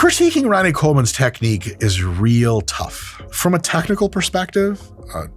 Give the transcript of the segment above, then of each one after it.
Critiquing Ronnie Coleman's technique is real tough. From a technical perspective,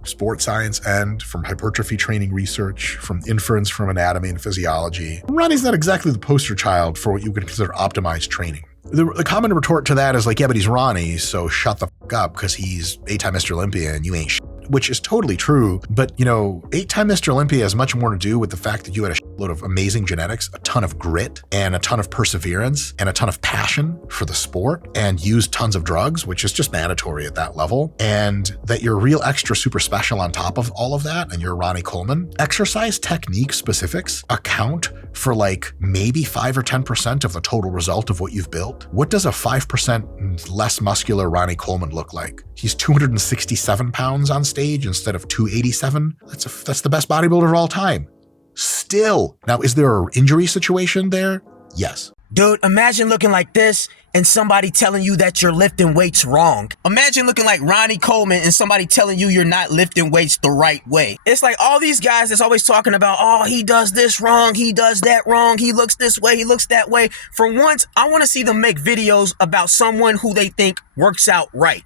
sports science and from hypertrophy training research, from inference from anatomy and physiology, Ronnie's not exactly the poster child for what you would consider optimized training. The common retort to that is like, yeah, but he's Ronnie, so shut the fuck up because he's 8-time Mr. Olympia and you ain't shit. Which is totally true, but 8-time Mr. Olympia has much more to do with the fact that you had a shitload of amazing genetics, a ton of grit, and a ton of perseverance, and a ton of passion for the sport, and used tons of drugs, which is just mandatory at that level, and that you're real extra super special on top of all of that, and you're Ronnie Coleman. Exercise technique specifics account for like maybe 5 or 10% of the total result of what you've built. What does a 5% less muscular Ronnie Coleman look like? He's 267 pounds on stage instead of 287. That's the best bodybuilder of all time. Still. Now, is there an injury situation there? Yes. Dude, imagine looking like this and somebody telling you that you're lifting weights wrong. Imagine looking like Ronnie Coleman and somebody telling you you're not lifting weights the right way. It's like all these guys that's always talking about, oh, he does this wrong, he does that wrong, he looks this way, he looks that way. For once, I want to see them make videos about someone who they think works out right.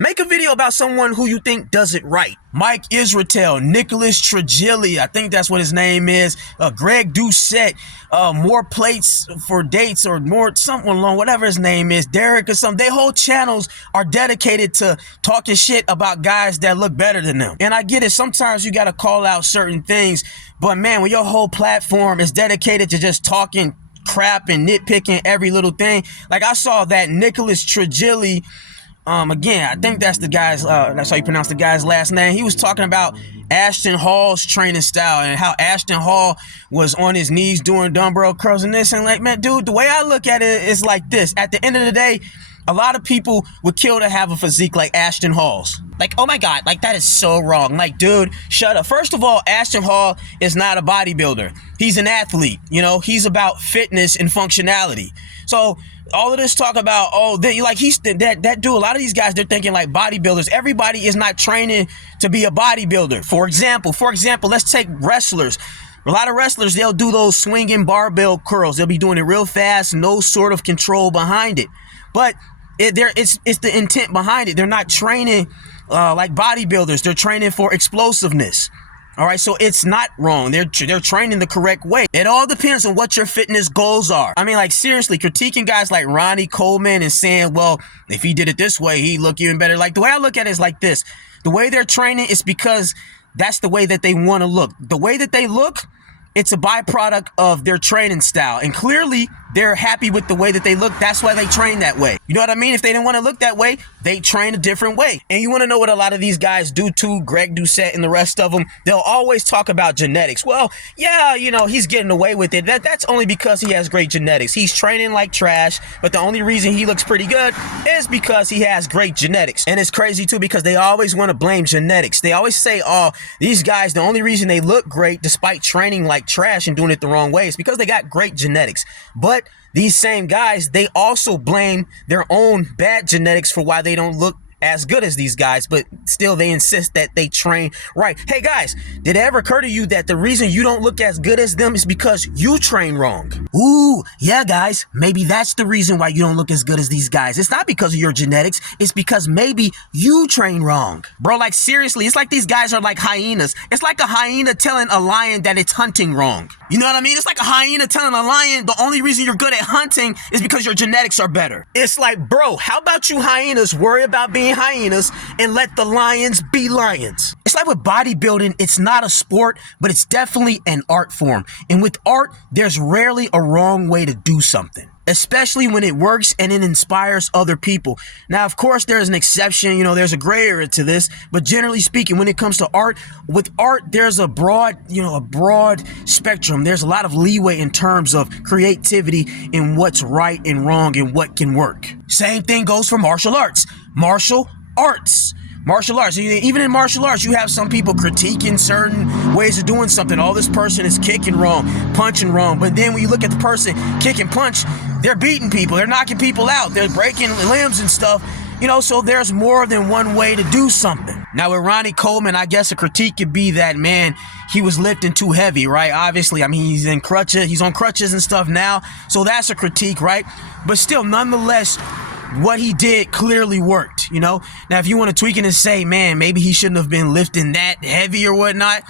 Make a video about someone who you think does it right. Mike Israetel, Nicholas Trigili, I think that's what his name is. Greg Doucette, More Plates for Dates or more something along, whatever his name is, Derek or something. Their whole channels are dedicated to talking shit about guys that look better than them. And I get it. Sometimes you got to call out certain things. But man, when your whole platform is dedicated to just talking crap and nitpicking every little thing. Like I saw that Nicholas Trigili, again, I think that's the guy's, that's how you pronounce the guy's last name. He was talking about Ashton Hall's training style and how Ashton Hall was on his knees doing dumbbell curls and this. And like, man, dude, the way I look at it is like this. At the end of the day, a lot of people would kill to have a physique like Ashton Hall's. Like, oh my God, like that is so wrong. Like, dude, shut up. First of all, Ashton Hall is not a bodybuilder. He's an athlete, he's about fitness and functionality. So all of this talk about, that dude, a lot of these guys, they're thinking like bodybuilders. Everybody is not training to be a bodybuilder. For example, let's take wrestlers. A lot of wrestlers, they'll do those swinging barbell curls. They'll be doing it real fast, no sort of control behind it. But it's the intent behind it. They're not training like bodybuilders. They're training for explosiveness. All right, so it's not wrong. They're training the correct way. It all depends on what your fitness goals are. I mean, like seriously, critiquing guys like Ronnie Coleman and saying, well, if he did it this way, he'd look even better. Like the way I look at it is like this. The way they're training is because that's the way that they want to look. The way that they look, it's a byproduct of their training style. And clearly, they're happy with the way that they look. That's why they train that way. You know what I mean? If they didn't want to look that way, they train a different way. And you want to know what a lot of these guys do too, Greg Doucette and the rest of them? They'll always talk about genetics. Well, yeah, he's getting away with it. That's only because he has great genetics. He's training like trash, but the only reason he looks pretty good is because he has great genetics. And it's crazy too because they always want to blame genetics. They always say, oh, these guys, the only reason they look great despite training like trash and doing it the wrong way is because they got great genetics. But these same guys, they also blame their own bad genetics for why they don't look as good as these guys, but still they insist that they train right. Hey guys, did it ever occur to you that the reason you don't look as good as them is because you train wrong? Ooh, yeah guys, maybe that's the reason why you don't look as good as these guys. It's not because of your genetics, it's because maybe you train wrong. Bro, like seriously, it's like these guys are like hyenas. It's like a hyena telling a lion that it's hunting wrong. You know what I mean? It's like a hyena telling a lion the only reason you're good at hunting is because your genetics are better. It's like, bro, how about you hyenas worry about being hyenas and let the lions be lions? It's like with bodybuilding, it's not a sport, but it's definitely an art form. And with art, there's rarely a wrong way to do something, especially when it works and it inspires other people. Now, of course, there's an exception, there's a gray area to this, but generally speaking, when it comes to art, with art, there's a broad spectrum. There's a lot of leeway in terms of creativity and what's right and wrong and what can work. Same thing goes for martial arts. Martial arts. Even in martial arts, you have some people critiquing certain ways of doing something. Oh, this person is kicking wrong, punching wrong. But then when you look at the person kick and punch, they're beating people. They're knocking people out. They're breaking limbs and stuff. So there's more than one way to do something. Now with Ronnie Coleman, I guess a critique could be that, man, he was lifting too heavy, right? Obviously, I mean, he's on crutches and stuff now, so that's a critique, right? But still, nonetheless, what he did clearly worked, Now, if you want to tweak it and say, man, maybe he shouldn't have been lifting that heavy or whatnot,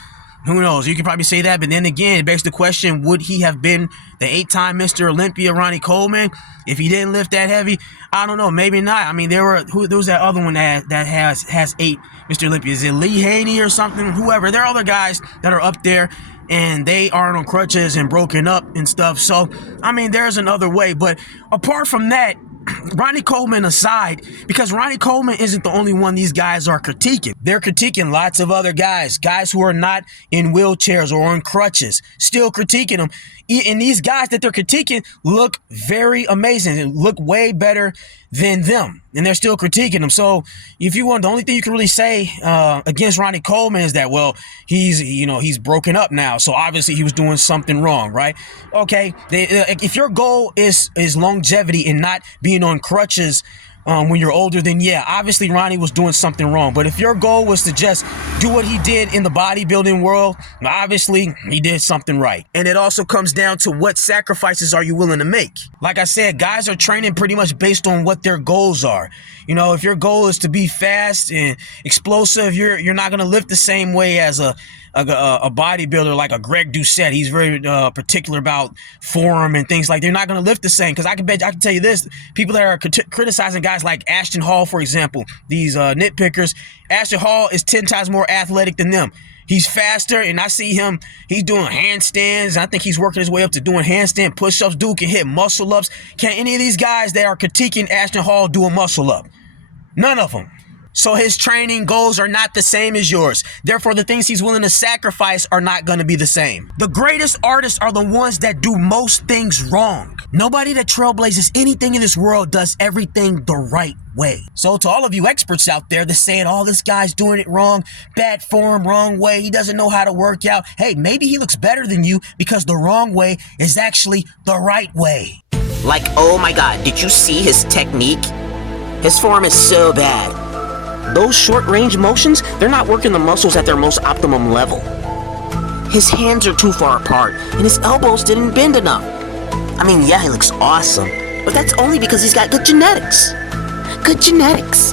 who knows? You could probably say that, but then again, it begs the question, would he have been the 8-time Mr. Olympia, Ronnie Coleman, if he didn't lift that heavy? I don't know, maybe not. I mean, there was that other one that has 8 Mr. Olympia. Is it Lee Haney or something? Whoever. There are other guys that are up there, and they aren't on crutches and broken up and stuff. So, I mean, there's another way. But apart from that, Ronnie Coleman aside, because Ronnie Coleman isn't the only one these guys are critiquing. They're critiquing lots of other guys who are not in wheelchairs or on crutches, still critiquing them. And these guys that they're critiquing look very amazing, look way better than them, and they're still critiquing them. So if you want, the only thing you can really say against Ronnie Coleman is that, well, he's broken up now, so obviously he was doing something wrong, right? Okay, if your goal is longevity and not being on crutches when you're older, then yeah, obviously Ronnie was doing something wrong. But if your goal was to just do what he did in the bodybuilding world, obviously he did something right. And it also comes down to what sacrifices are you willing to make. Like I said, guys are training pretty much based on what their goals are. If your goal is to be fast and explosive, you're not going to lift the same way as a bodybuilder like a Greg Doucette. He's very particular about form and things like that. They're not going to lift the same, because I can tell you this, people that are criticizing guys like Ashton Hall, for example, these nitpickers, Ashton Hall is 10 times more athletic than them. He's faster, and I see him, he's doing handstands. I think he's working his way up to doing handstand push-ups. Dude can hit muscle-ups. Can any of these guys that are critiquing Ashton Hall do a muscle-up? None of them. So his training goals are not the same as yours. Therefore, the things he's willing to sacrifice are not going to be the same. The greatest artists are the ones that do most things wrong. Nobody that trailblazes anything in this world does everything the right way. So to all of you experts out there that's saying, oh, this guy's doing it wrong, bad form, wrong way, he doesn't know how to work out. Hey, maybe he looks better than you because the wrong way is actually the right way. Like, oh my God, did you see his technique? His form is so bad. Those short-range motions, they're not working the muscles at their most optimum level. His hands are too far apart, and his elbows didn't bend enough. I mean, yeah, he looks awesome, but that's only because he's got good genetics. Good genetics.